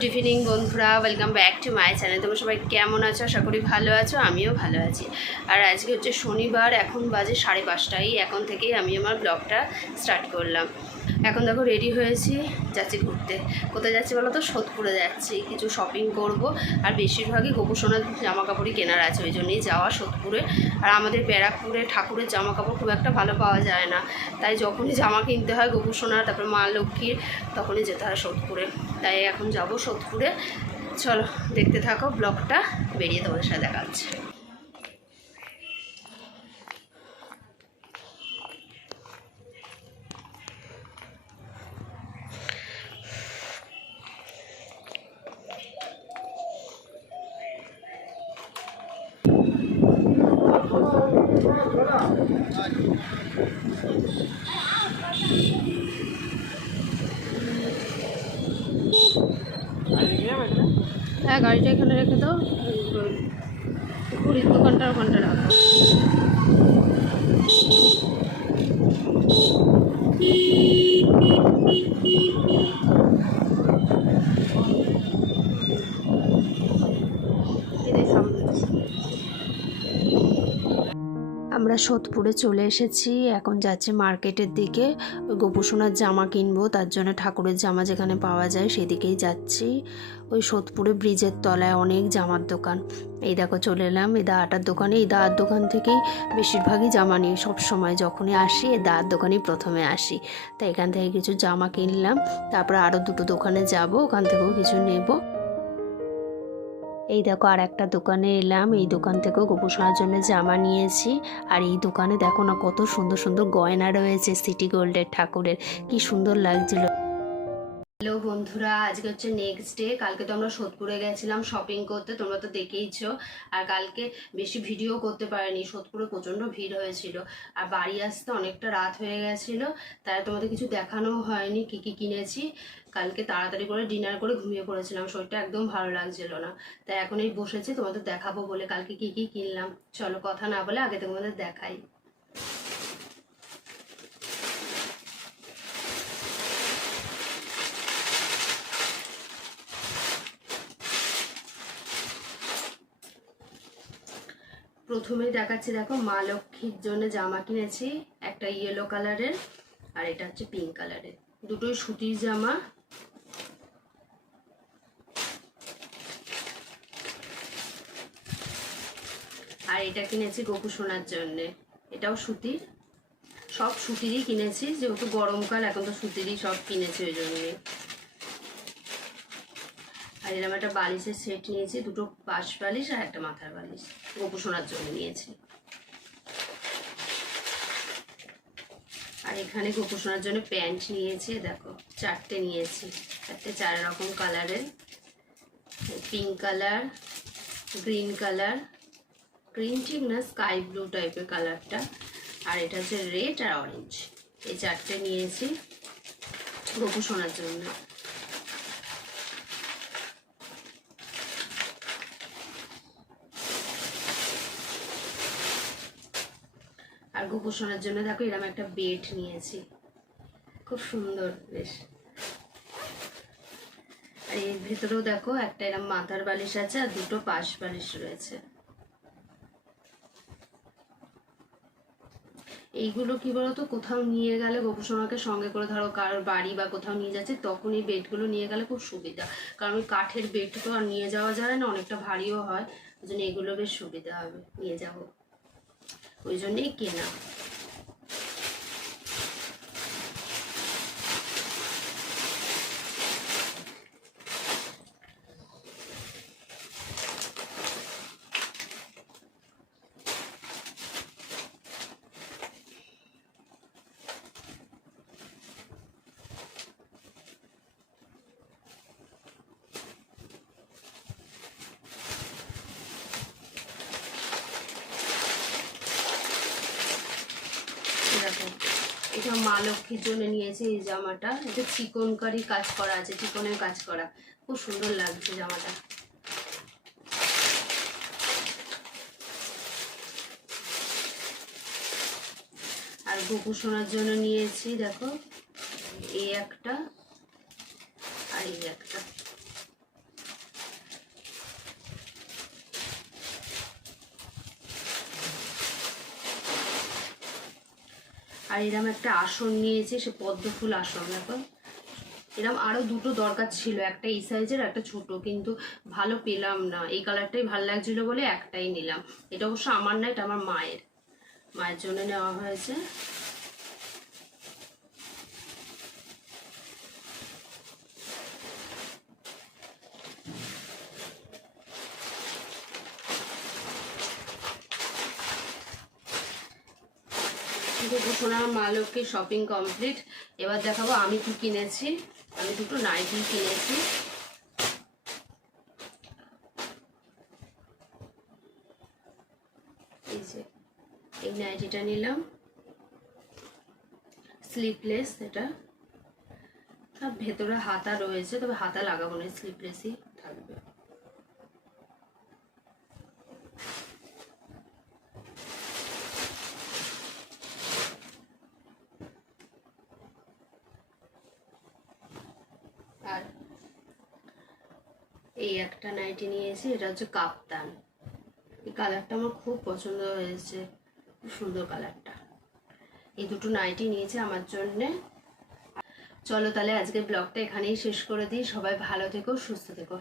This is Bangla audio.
গুড ইভিনিং বন্ধুরা, welcome back to my channel. তোমরা সবাই কেমন আছো? আশা করি ভালো আছো, আমিও ভালো আছি। আর আজকে হচ্ছে শনিবার, এখন বাজে 5:30। এখন থেকেই আমি আমার ব্লগটা স্টার্ট করলাম। এখন দেখো রেডি হয়েছি, যাচ্ছি ঘুরতে। কোথায় যাচ্ছি বলো তো? সোদপুরে যাচ্ছি, কিছু শপিং করব। আর বেশিরভাগই গোপুসোনার জামা কাপড়ই কেনার আছে, ওই জন্যই যাওয়া সোদপুরে। আর আমাদের ব্যারাকপুরে ঠাকুরের জামা কাপড় খুব একটা ভালো পাওয়া যায় না, তাই যখনই জামা কিনতে হয় গোপুসোনার, তারপর মা লক্ষ্মীর, তখনই যেতে হয় সোদপুরে। তাই এখন যাব সোদপুরে। চলো দেখতে থাকো ব্লগটা, বেরিয়ে তোমাদের সাথে দেখা হচ্ছে। হ্যাঁ, গাড়িটা এখানে রেখে দাও, ঘড়ির দোকানটা ওখানটা রাখো। আমরা সোদপুরে চলে এসেছি, এখন যাচ্ছি মার্কেটের দিকে। ওই গোপুসোনার জামা কিনবো, তার জন্য ঠাকুরের জামা যেখানে পাওয়া যায় সেদিকেই যাচ্ছি। ওই সোদপুরে ব্রিজের তলায় অনেক জামার দোকান। এই দেখো চলে এলাম এই দাদাটার দোকানে। এই দাদার দোকান থেকেই বেশিরভাগই জামা নিই, সবসময় যখনই আসি এই দাদার দোকানেই প্রথমে আসি। তাই এখান থেকে কিছু জামা কিনলাম, তারপর আরও দুটো দোকানে যাব, ওখান থেকেও কিছু নেব। এই দেখো আর একটা দোকানে এলাম, এই দোকান থেকেও গোপুসোনার জন্য জামা নিয়েছি। আর এই দোকানে দেখো না কত সুন্দর সুন্দর গয়না রয়েছে, সিটি গোল্ডের ঠাকুরের, কি সুন্দর লাগছিল। হ্যালো বন্ধুরা, আজকে হচ্ছে নেক্সট ডে। কালকে তো আমরা সোদপুরে গেছিলাম শপিং করতে, তোমরা তো দেখেইছো। আর কালকে বেশি ভিডিও করতে পারিনি, সোদপুরে প্রচণ্ড ভিড় হয়েছিল। আর বাড়ি আসতে অনেকটা রাত হয়ে গেছিলো, তাই তোমাদের কিছু দেখানো হয়নি কি কি কিনেছি। কালকে তাড়াতাড়ি করে ডিনার করে ঘুমিয়ে পড়েছিলাম, শরীরটা একদম ভালো লাগছিল না। তাই এখন এই বসেছি তোমাদের দেখাবো বলে কালকে কি কি কিনলাম। চলো কথা না বলে আগে তোমাদের দেখাই। প্রথমে দেখাচ্ছি, দেখো মা লক্ষ্মীর জন্য জামা কিনেছি, একটা ইয়েলো কালারের আর এটা হচ্ছে পিঙ্ক কালারের, দুটোই সুতির জামা। আর এটা কিনেছি গোপুসোনার জন্যে, এটাও সুতির। সব সুতিরই কিনেছি, যেহেতু গরমকাল এখন তো সুতিরই সব কিনেছি ওই জন্যে। আর এরকম একটা বালিশের সেট নিয়েছি, দুটো পাশ বালিশ আর একটা মাথার বালিশ, গোপুসোনার জন্য নিয়েছি। আর এখানে গোপুসোনার জন্য প্যান্ট নিয়েছি, দেখো চারটে নিয়েছি, চারটে 4 রকম কালারের, pink colour, green colour, green ঠিক না স্কাই ব্লু টাইপের কালারটা, আর এটা হচ্ছে রেড আর অরেঞ্জ। এই চারটে নিয়েছি গোপুসোনার জন্য। আর গোপুসোনার জন্য দেখো এরকম একটা বেড নিয়েছি, খুব সুন্দর বেশ। আর এর ভেতরেও দেখো একটা এরকম মাথার বালিশ আছে আর দুটো পাশ বালিশ রয়েছে। এইগুলো কি বলতো, কোথাও নিয়ে গেলে গোপুসোনাকে সঙ্গে করে, ধরো কারোর বাড়ি বা কোথাও নিয়ে যাচ্ছে, তখন এই বেডগুলো নিয়ে গেলে খুব সুবিধা। কারণ ওই কাঠের বেড তো আর নিয়ে যাওয়া যায় না, অনেকটা ভারীও হয়, ওই জন্য এগুলো বেশ সুবিধা হবে নিয়ে যাবো, ওই জন্যই কেনা। দেখো এটা মা লক্ষ্মীর জন্য নিয়েছি এই জামাটা, এটা চিকনকারি কাজ করা আছে, চিকনের কাজ করা, খুব সুন্দর লাগছে জামাটা। আর গোপুসোনার জন্য নিয়েছি দেখো এই একটা আর এই একটা, আর এরম একটা আসন নিয়েছি, সে পদ্ম ফুল আসন। দেখো এরম আরো দুটো দরকার ছিল, একটা এই সাইজের একটা ছোট, কিন্তু ভালো পেলাম না। এই কালারটাই ভালো লাগছিল বলে একটাই নিলাম। এটা অবশ্য আমার না, এটা আমার মায়ের, মায়ের জন্য নেওয়া হয়েছে। সোনার মা লক্ষ্মীর শপিং কমপ্লিট। এবার দেখাবো আমি কি কিনেছি। আমি দুটো নাইটি কিনেছি। এই যে এই নাইটিটা নিলাম, স্লিপলেস, এটা ভেতরে হাতা রয়েছে, তবে হাতা লাগাবো না, স্লিপলেসই থাকবে। আর এই একটা নাইটি নিয়েছি, এটা হচ্ছে কাপ্তান। এই কালারটা আমার খুব পছন্দ হয়েছে, খুব সুন্দর কালারটা। এই দুটো নাইটি নিয়েছি আমার জন্যে। চলো তাহলে আজকে ব্লগটা এখানেই শেষ করে দিই। সবাই ভালো থেকো, সুস্থ থেকো।